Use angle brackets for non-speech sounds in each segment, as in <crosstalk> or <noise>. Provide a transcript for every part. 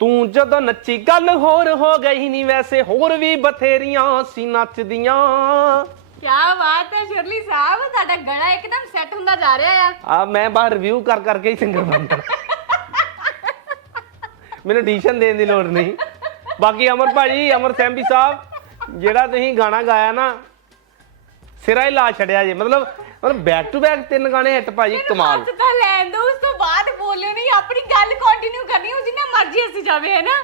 ਤੂੰ ਜਦੋਂ ਨੱਚੀ ਗੱਲ ਹੋਰ ਹੋ ਗਈ ਨਹੀਂ ਵੈਸੇ ਹੋਰ ਵੀ ਬਥੇਰੀਆਂ ਸੀ ਨੱਚਦੀਆਂ। ਕਿਆ ਬਾਤ ਹੈ ਸ਼ਰਲੀ ਸਾਹਿਬ ਤੁਹਾਡਾ ਗਲਾ ਇੱਕਦਮ ਸੈੱਟ ਹੁੰਦਾ ਜਾ ਰਿਹਾ ਆ। ਆ ਮੈਂ ਬਾਹਰ ਰਿਵਿਊ ਕਰ ਕਰਕੇ ਹੀ ਸਿੰਗਰ ਬਣ ਜਾਣਾ ਮੈਨੂੰ ਐਡੀਸ਼ਨ ਦੇਣ ਦੀ ਲੋੜ ਨਹੀਂ। ਬਾਕੀ ਅਮਰ ਭਾਜੀ ਅਮਰ ਸੈਂਬੀ ਸਾਹਿਬ ਜਿਹੜਾ ਤੁਸੀਂ ਗਾਣਾ ਗਾਇਆ ਨਾ ਸਿਰਾ ਹੀ ਲਾ ਛੜਿਆ ਜੇ। ਮਤਲਬ ਮਤਲਬ ਬੈਕ ਟੂ ਬੈਕ ਤਿੰਨ ਗਾਣੇ ਹਿੱਟ ਭਾਜੀ ਕਮਾਲ। ਤਾਂ ਲੈਣ ਦੋ ਉਸ ਤੋਂ ਬਾਅਦ ਬੋਲਿਓ ਨਹੀਂ ਆਪਣੀ ਗੱਲ ਕੰਟੀਨਿਊ ਕਰਨੀ ਹੋ ਅਸੀਂ ਜਾਵੇ ਹੈ ਨਾ?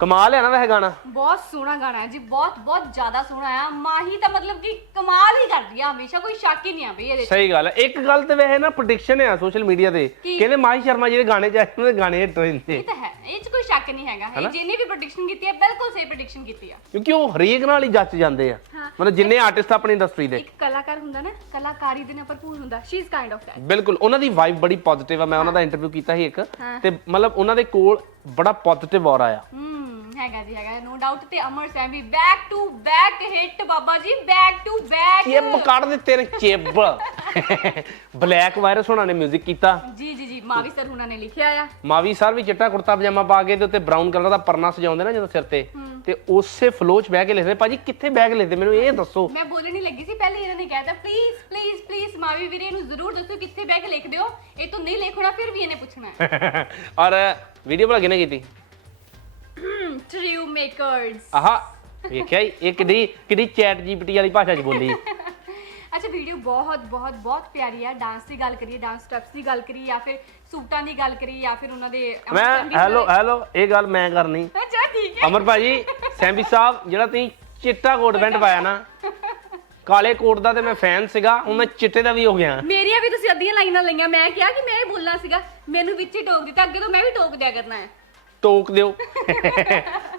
ਕਮਾਲ ਹੈ ਨਾ ਵੈਸੇ ਗਾਣਾ। ਬਹੁਤ ਸੋਹਣਾ ਗਾਣਾ ਹੈ ਜੀ ਬਹੁਤ ਬਹੁਤ ਜ਼ਿਆਦਾ ਸੋਹਣਾ ਆ। ਮਾਹੀ ਤਾਂ ਮਤਲਬ ਕਿ ਕਮਾਲ ਹੀ ਕਰਦੀ ਆ ਹਮੇਸ਼ਾ ਕੋਈ ਸ਼ੱਕ ਹੀ ਨਹੀਂ ਆ ਬਈ ਇਹਦੇ 'ਚ। ਸਹੀ ਗੱਲ ਹੈ। ਇੱਕ ਗੱਲ ਤੇ ਵੈਸੇ ਨਾ ਪ੍ਰੈਡਿਕਸ਼ਨ ਹੈ ਸੋਸ਼ਲ ਮੀਡੀਆ ਤੇ। ਕੀ? ਕਹਿੰਦੇ ਮਾਹੀ ਸ਼ਰਮਾ ਜਿਹੜੇ ਗਾਣੇ ਚ ਆਏ ਉਹਨਾਂ ਦੇ ਗਾਣੇ ਹਿੱਟ ਹੋਏ ਇਹ ਤਾਂ ਹੈ ਇਹ 'ਚ ਕੋਈ ਸ਼ੱਕ ਨਹੀਂ ਹੈਗਾ। ਇਹ ਜਿਹਨੇ ਵੀ ਪ੍ਰੈਡਿਕਸ਼ਨ ਕੀਤੀ ਹੈ ਬਿਲਕੁਲ ਸਹੀ ਪ੍ਰੈਡਿਕਸ਼ਨ ਕੀਤੀ ਆ। ਕਿਉਂਕਿ ਉਹ ਹਰੇਕ ਨਾਲ ਹੀ ਜੱਜ ਜਾਂਦੇ ਆ। ਹਾਂ। ਮਤਲਬ ਜਿੰਨੇ ਆਰਟਿਸਟ ਆਪਣੀ ਇੰਡਸਟਰੀ ਦੇ। ਇੱਕ ਕਲਾਕਾਰ ਹੁੰਦਾ ਨਾ ਕਲਾਕਾਰੀ ਦੇ ਨਾਲ ਭਰਪੂਰ ਹੁੰਦਾ। She is kind of that ਬਿਲਕੁਲ ਉਹਨਾਂ ਦੀ ਵਾਈਬ ਬੜੀ ਪੋਜ਼ਿਟਿਵ ਆ ਮੈਂ ਉਹਨਾਂ ਦਾ ਇੰਟਰਵਿਊ ਕੀਤਾ ਸੀ ਇੱਕ। ਤੇ ਮਤਲਬ ਉਹਨਾਂ ਦੇ ਕੋਲ ਬੜਾ ਪੋਜ਼ਿਟਿਵ ਔਰਾ ਆ। ਹਮ ਹੈਗਾ ਜੀ ਹੈਗਾ। ਨੋ ਡਾਊਟ ਤੇ ਅਮਰ ਸੈਮ ਵੀ ਬੈਕ ਟੂ ਬੈਕ ਹਿੱਟ ਬਾਬਾ ਜੀ ਬੈਕ ਟੂ ਬੈਕ ਚਿੱਬ ਕੱਢ ਦੇ ਤੇਰੇ ਚਿੱਬ ਬਲੈਕ ਵਾਇਰਸ ਹੋਣਾ ਨੇ 뮤직 ਕੀਤਾ। ਜੀ ਜੀ ਮਾਵੀ ਸਰ ਹੁਣਾਂ ਨੇ ਲਿਖਿਆ ਆ। ਮਾਵੀ ਸਰ ਵੀ ਚਿੱਟਾ ਕੁੜਤਾ ਪਜਾਮਾ ਪਾ ਕੇ ਤੇ ਉੱਤੇ ਬਰਾਊਨ ਕਲਰ ਦਾ ਪਰਨਾ ਸਜਾਉਂਦੇ ਨਾ ਜਦੋਂ ਸਿਰ ਤੇ। ਤੇ ਉਸੇ ਫਲੋ 'ਚ ਬਹਿ ਕੇ ਲਿਖਦੇ ਭਾਜੀ ਕਿੱਥੇ ਬਹਿ ਕੇ ਲਿਖਦੇ? ਮੈਨੂੰ ਇਹ ਦੱਸੋ। ਮੈਂ ਬੋਲਣ ਨਹੀਂ ਲੱਗੀ ਸੀ ਪਹਿਲੇ ਇਹਨਾਂ ਨੇ ਕਹਿਤਾ ਪਲੀਜ਼ ਪਲੀਜ਼ ਪਲੀਜ਼ ਮਾਵੀ ਵੀਰੇ ਨੂੰ ਜ਼ਰੂਰ ਦੱਸੋ ਕਿੱਥੇ ਬਹਿ ਕੇ ਲਿਖ ਦਿਓ ਇਹ ਤੋਂ ਨਹੀਂ ਲਿਖਣਾ ਫਿਰ ਵੀ ਇਹਨੇ ਪੁੱਛਣਾ ਹੈ। <laughs> ਔਰ ਵੀਡੀਓ ਬਣਾ ਕਿਨੇ ਕੀਤੀ? ਟ੍ਰੂ ਮੇਕਰਸ ਆਹਾ ਵੇਖਿਆ ਈ, ਇਹ ਕਿੱਡੀ ਕਿੱਡੀ ਚੈਟ ਜੀਪੀਟੀ ਵਾਲੀ ਭਾਸ਼ਾ 'ਚ ਬੋਲੀ। <laughs> ਅੱਛਾ ਵੀਡੀਓ ਬਹੁਤ ਬਹੁਤ ਬਹੁਤ ਪਿਆਰੀ ਆ। ਡਾਂਸ ਦੀ ਗੱਲ ਕਰੀਏ ਡਾਂਸ ਸਟੈਪਸ ਦੀ ਗੱਲ ਕਰੀਏ ਜਾਂ ਫਿਰ ਸੂਟਾਂ ਦੀ ਗੱਲ ਕਰੀਏ ਜਾਂ ਫਿਰ ਉਹਨਾਂ ਦੇ ਮੈਂ ਹੈਲੋ ਹੈਲੋ ਇਹ ਗੱਲ ਮੈਂ ਕਰਨੀ। ਅੱਛਾ ਠੀਕ ਹੈ। ਅਮਰ ਭਾਜੀ ਸੈਂਬੀ ਸਾਹਿਬ ਜਿਹੜਾ ਤੁਸੀਂ ਚਿੱਟਾ ਕੋਟ ਪੈਂਟ ਪਾਇਆ ਨਾ ਕਾਲੇ ਕੋਟ ਦਾ ਤੇ ਮੈਂ ਫੈਨ ਸੀਗਾ ਹੁਣ ਮੈਂ ਚਿੱਟੇ ਦਾ ਵੀ ਹੋ ਗਿਆ। ਮੇਰੀਆਂ ਵੀ ਤੁਸੀਂ ਅੱਧੀਆਂ ਲਾਈਨਾਂ ਲਈਆਂ ਮੈਂ ਕਿਹਾ ਕਿ ਮੈਂ ਇਹ ਬੋਲਣਾ ਸੀਗਾ ਮੈਨੂੰ ਵਿੱਚ ਹੀ ਟੋਕ ਦਿੱਤਾ ਅੱਗੇ ਤੋਂ ਮੈਂ ਵੀ ਟੋਕ ਦਿਆ ਕਰਨਾ ਹੈ। ਟੋਕ ਦਿਓ।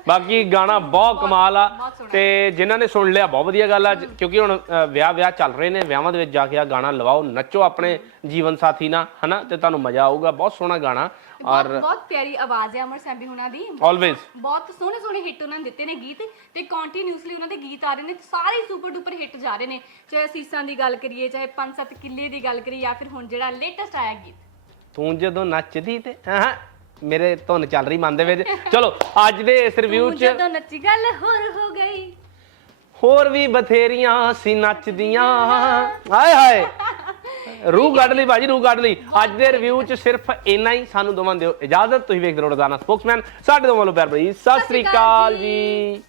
ਬਾਕੀ ਗਾਣਾ ਬਹੁਤ ਕਮਾਲ ਆ। ਤੇ ਜਿਨ੍ਹਾਂ ਨੇ ਸੁਣ ਲਿਆ ਬਹੁਤ ਵਧੀਆ ਗੱਲ ਆ। ਕਿਉਂਕਿ ਹੁਣ ਵਿਆਹ ਵਿਆਹ ਚੱਲ ਰਹੇ ਨੇ ਵਿਆਹਾਂ ਦੇ ਵਿੱਚ ਜਾ ਕੇ ਆ ਗਾਣਾ ਲਵਾਓ ਨੱਚੋ ਆਪਣੇ ਜੀਵਨ ਸਾਥੀ ਨਾਲ ਹਨਾ? ਤੇ ਤੁਹਾਨੂੰ ਮਜ਼ਾ ਆਊਗਾ ਬਹੁਤ ਸੋਹਣਾ ਗਾਣਾ। ਔਰ ਬਹੁਤ ਪਿਆਰੀ ਆਵਾਜ਼ ਹੈ ਅਮਰ ਸੈਂਬੀ ਹੁਣਾਂ ਦੀ। ਆਲਵੇਜ਼ ਬਹੁਤ ਸੋਹਣੇ ਸੋਹਣੇ ਹਿੱਟ ਉਹਨਾਂ ਨੇ ਦਿੱਤੇ ਨੇ ਗੀਤ ਤੇ ਕੰਟੀਨਿਊਸਲੀ ਉਹਨਾਂ ਦੇ ਗੀਤ ਆ ਰਹੇ ਨੇ ਸਾਰੇ ਸੁਪਰ ਡੂਪਰ ਹਿੱਟ ਜਾ ਰਹੇ ਨੇ। ਚਾਹੇ ਸੀਸਾਂ ਦੀ ਗੱਲ ਕਰੀਏ ਚਾਹੇ ਪੰਜ ਸੱਤ ਕਿੱਲੇ ਦੀ ਗੱਲ ਕਰੀਏ ਜਾਂ ਫਿਰ ਹੁਣ ਜਿਹੜਾ ਲੇਟੈਸਟ ਆਇਆ ਗੀਤ। ਤੂੰ ਜਦੋਂ ਨੱਚਦੀ ਤੇ ਹਾਂ? ਮੇਰੇ ਧੁਨ ਚੱਲ ਰਹੀ ਮਨ ਦੇ ਵਿੱਚ। ਚਲੋ ਅੱਜ ਦੇ ਇਸ ਰਿਵਿਊ ਤੂੰ 'ਚ ਜਦੋਂ ਨੱਚੀ ਗੱਲ ਹੋਰ ਹੋ ਗਈ। ਹੋਰ ਵੀ ਬਥੇਰੀਆਂ ਸੀ ਨੱਚਦੀਆਂ। ਹਾਏ ਹਾਏ। ਰੂਹ ਕੱਢ ਲਈ ਬਾਜੀ ਰੂਹ ਕੱਢ ਲਈ। ਅੱਜ ਦੇ ਰਿਵਿਊ 'ਚ ਸਿਰਫ ਇੰਨਾ ਹੀ ਸਾਨੂੰ ਦੋਵਾਂ ਦਿਓ ਇਜਾਜ਼ਤ। ਤੁਸੀਂ ਵੇਖਦੇ ਰਹੋ ਰੋਜ਼ਾਨਾ ਸਪੋਕਸਮੈਨ। ਸਾਡੇ ਦੋਵਾਂ ਵੱਲੋਂ ਪਿਆਰ ਭਰੀ ਸਤਿ ਸ੍ਰੀ ਅਕਾਲ ਜੀ।